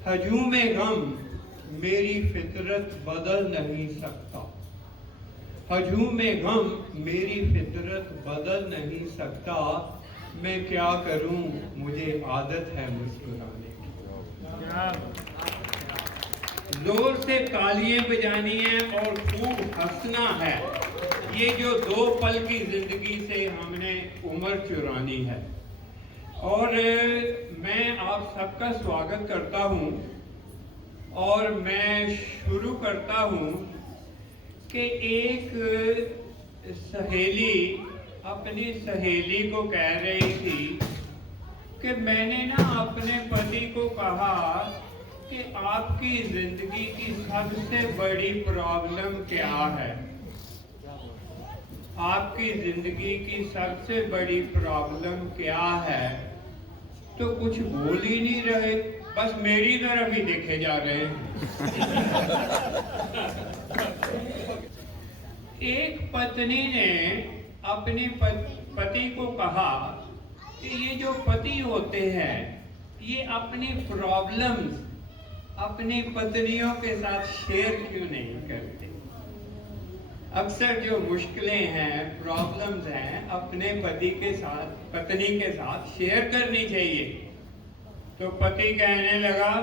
हजूम गम मेरी फितरत बदल नहीं सकता। हजूम गम मेरी फितरत बदल नहीं सकता। मैं क्या करूं, मुझे आदत है मुस्कुराने की। जोर से तालियां बजानी है और खूब हंसना है। ये जो 2 पल की जिंदगी से हमने उम्र चुरानी है। और मैं आप सबका स्वागत करता हूं और मैं शुरू करता हूं कि एक सहेली अपनी सहेली को कह रही थी कि मैंने ना अपने पति को कहा कि आपकी जिंदगी की सबसे बड़ी प्रॉब्लम क्या है। आपकी जिंदगी की सबसे बड़ी प्रॉब्लम क्या है। तो कुछ बोल ही नहीं रहे, बस मेरी तरफ ही देखे जा रहे हैं। एक पत्नी ने अपने पति को कहा कि ये जो पति होते हैं ये अपनी प्रॉब्लम्स अपनी पत्नियों के साथ शेयर क्यों नहीं करते। अक्सर जो मुश्किलें हैं, प्रॉब्लम्स हैं, अपने पति के साथ पत्नी के साथ शेयर करनी चाहिए। तो पति कहने लगा,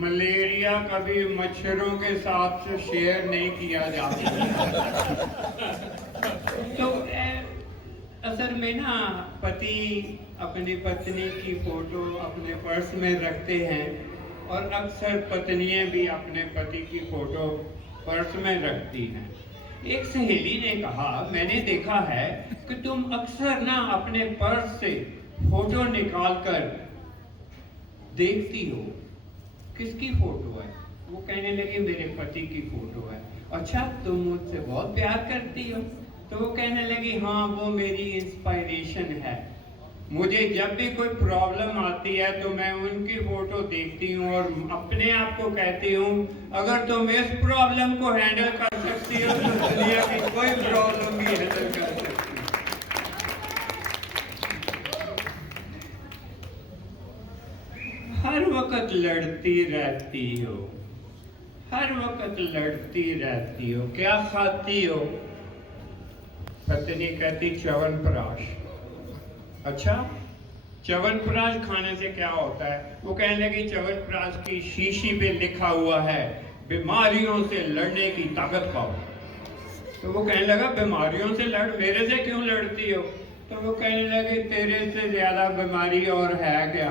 मलेरिया कभी मच्छरों के साथ शेयर नहीं किया जाता। तो असल में ना पति अपनी पत्नी की फोटो अपने पर्स में रखते हैं और अक्सर पत्नियां भी अपने पति की फोटो पर्स में रखती हैं। एक सहेली ने कहा, मैंने देखा है कि तुम अक्सर ना अपने पर्स से फोटो निकाल कर देखती हो, किसकी फोटो है। वो कहने लगे, मेरे पति की फोटो है। अच्छा, तुम मुझसे बहुत प्यार करती हो। तो वो कहने लगी, हाँ वो मेरी इंस्पायरेशन है। मुझे जब भी कोई प्रॉब्लम आती है तो मैं उनकी फोटो देखती हूँ और अपने आप को कहती हूँ, अगर तुम इस प्रॉब्लम को हैंडल कर सकती हो तो दुनिया की कोई प्रॉब्लम भी हैंडल कर सकती हो। हर वक्त लड़ती रहती हो, हर वक्त लड़ती रहती हो, क्या खाती हो। पत्नी कहती, च्यवनप्राश। अच्छा, च्यवनप्राश खाने से क्या होता है। वो कहने लगी, च्यवनप्राश की शीशी पे लिखा हुआ है, बीमारियों से लड़ने की ताकत पाओ। तो वो कहने लगा, बीमारियों से लड़, मेरे से क्यों लड़ती हो। तो वो कहने लगे, तेरे से ज्यादा बीमारी और है क्या।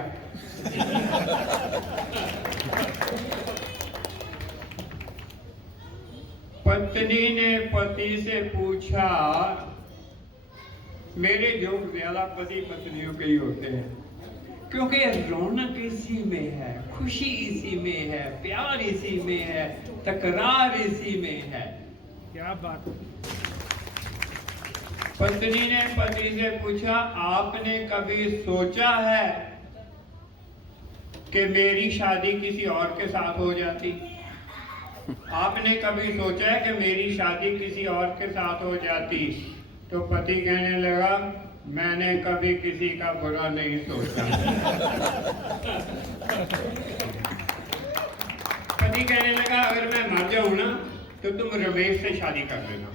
पत्नी ने पति से पूछा, मेरे जोक ज्यादा पति पत्नियों के ही होते हैं, क्योंकि रौनक इसी में है, खुशी इसी में है, प्यार इसी में है, तकरार इसी में है। क्या बात। पत्नी ने पति से पूछा, आपने कभी सोचा है कि मेरी शादी किसी और के साथ हो जाती। आपने कभी सोचा है कि मेरी शादी किसी और के साथ हो जाती। तो पति कहने लगा, मैंने कभी किसी का बुरा नहीं सोचा। पति कहने लगा, अगर मैं मर जाऊं ना तो तुम रमेश से शादी कर लेना।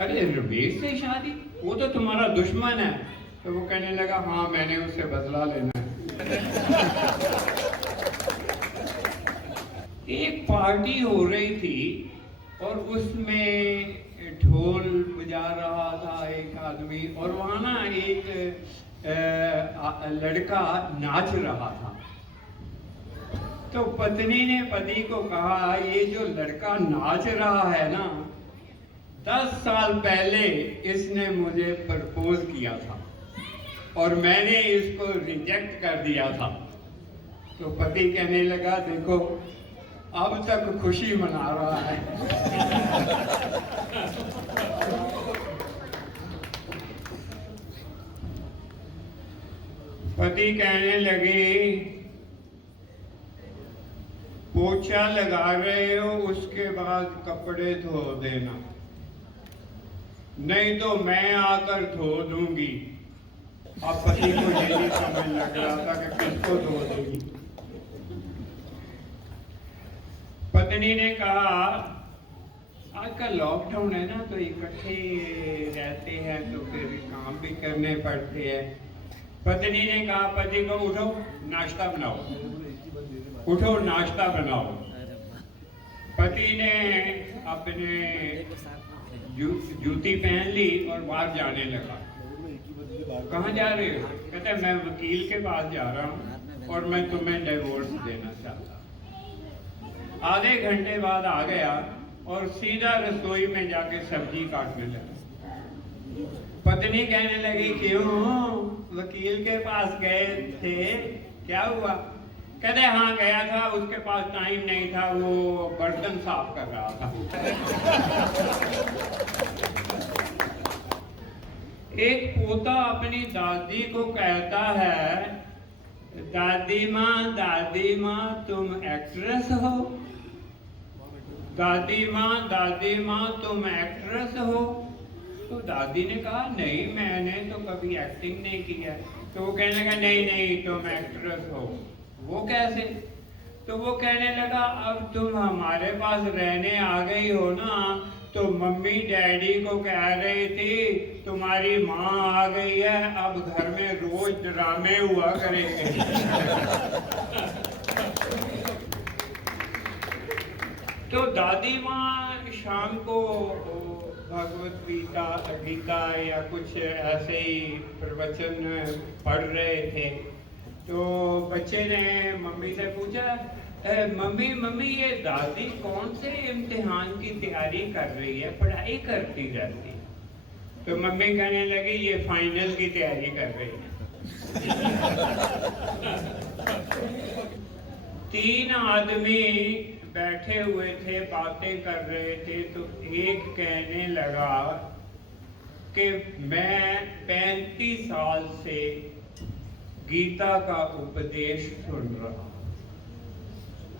अरे रमेश से शादी, वो तो तुम्हारा दुश्मन है। तो वो कहने लगा, हाँ मैंने उससे बदला लेना है। एक पार्टी हो रही थी और उसमें ढोल बजा रहा था एक आदमी, और वहां ना एक लड़का नाच रहा था। तो पत्नी ने पति को कहा, ये जो लड़का नाच रहा है ना, 10 साल पहले इसने मुझे प्रपोज किया था और मैंने इसको रिजेक्ट कर दिया था। तो पति कहने लगा, देखो अब तक खुशी मना रहा है। पति कहने लगे, पोछा लगा रहे हो उसके बाद कपड़े धो देना, नहीं तो मैं आकर धो दूंगी। अब पति को यही समझ लग रहा था कि किसको धो देगी। पत्नी ने कहा आजकल लॉकडाउन है ना, तो इकट्ठे रहते हैं तो फिर काम भी करने पड़ते हैं। पत्नी ने कहा पति को, उठो नाश्ता बनाओ, उठो नाश्ता बनाओ। पति ने अपने जूती पहन ली और बाहर जाने लगा। कहाँ जा रहे हो? कहते मैं वकील के पास जा रहा हूँ और मैं तुम्हें डिवोर्स देना चाहता हूँ। आधे घंटे बाद आ गया और सीधा रसोई में जाके सब्जी काटने लगा। पत्नी कहने लगी क्यों, वकील के पास गए थे, क्या हुआ? कहते हाँ गया था, उसके पास टाइम नहीं था, वो बर्तन साफ कर रहा था। एक पोता अपनी दादी को कहता है, दादी माँ तुम एक्ट्रेस हो। दादी माँ तुम एक्ट्रेस हो। तो दादी ने कहा नहीं, मैंने तो कभी एक्टिंग नहीं किया। तो वो कहने लगा नहीं तुम एक्ट्रेस हो। वो कैसे? तो वो कहने लगा अब तुम हमारे पास रहने आ गई हो ना, तो मम्मी डैडी को कह रही थी तुम्हारी माँ आ गई है, अब घर में रोज ड्रामे हुआ करेंगे। तो दादी माँ शाम को भगवत गीता या कुछ ऐसे ही प्रवचन पढ़ रहे थे। तो बच्चे ने मम्मी से पूछा, मम्मी ये दादी कौन से इम्तिहान की तैयारी कर रही है, पढ़ाई करती रहती है? तो मम्मी कहने लगी ये फाइनल की तैयारी कर रही है। 3 आदमी बैठे हुए थे, बातें कर रहे थे। तो एक कहने लगा कि मैं 35 साल से गीता का उपदेश सुन रहा हूँ,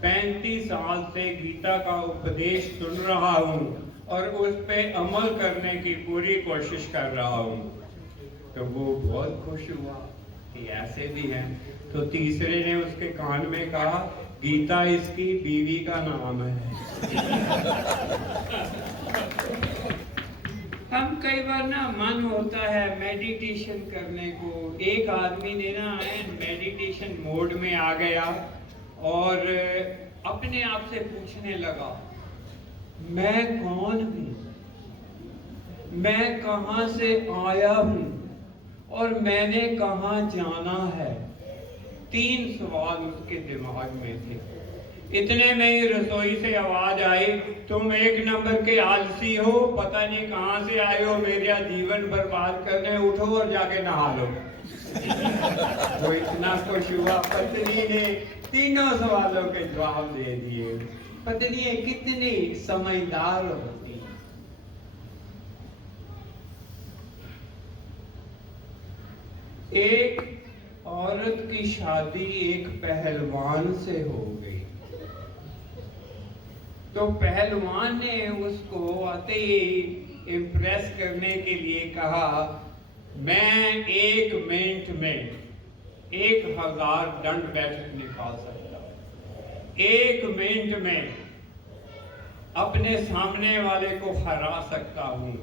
35 साल से गीता का उपदेश सुन रहा हूँ और उस पे अमल करने की पूरी कोशिश कर रहा हूँ। तो वो बहुत खुश हुआ कि ऐसे भी हैं। तो तीसरे ने उसके कान में कहा गीता इसकी बीवी का नाम है। हम कई बार ना मन होता है मेडिटेशन करने को। एक आदमी ने ना मेडिटेशन मोड में आ गया और अपने आप से पूछने लगा मैं कौन हूँ, मैं कहाँ से आया हूँ और मैंने कहाँ जाना है। 3 सवाल उसके दिमाग में थे। इतने में ही रसोई से आवाज आई, तुम 1 नंबर के आलसी हो, पता नहीं कहाँ से आए हो मेरा जीवन बर्बाद करने, उठो और जाके नहा लो। वो इतना खुश हुआ, पत्नी ने तीनों सवालों के जवाब दे दिए। पत्नी कितनी समझदार होती है। एक औरत की शादी एक पहलवान से हो गई। तो पहलवान ने उसको आते ही इम्प्रेस करने के लिए कहा मैं 1 मिनट में 1000 दंड बैठक निकाल सकता हूँ। 1 मिनट में अपने सामने वाले को हरा सकता हूँ।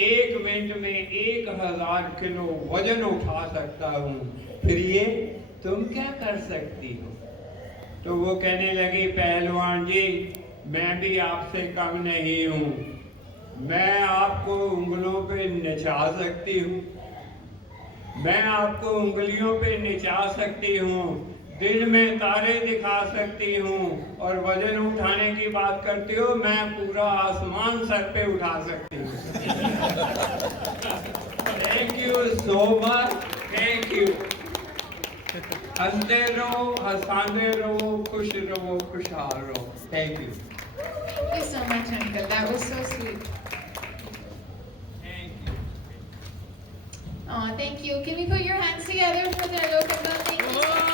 1 मिनट में 1000 किलो वजन उठा सकता हूँ। फिर ये तुम क्या कर सकती हो? तो वो कहने लगी पहलवान जी मैं भी आपसे कम नहीं हूँ, मैं आपको उंगलों पे नचा सकती हूँ, मैं आपको उंगलियों पे नचा सकती हूँ, दिन में तारे दिखा सकती हूँ और वजन उठाने की बात करती हो, मैं पूरा आसमान सर पे उठा सकती हूँ। Thank you so much, thank you. हंसते रहो, हंसाते रहो, खुश रहो, खुशहाल रहो। Thank you. Thank you so much, Uncle. That was so sweet. Thank you. Oh, thank you. Can we put your hands together for the Alok Uncle? Thank you so much.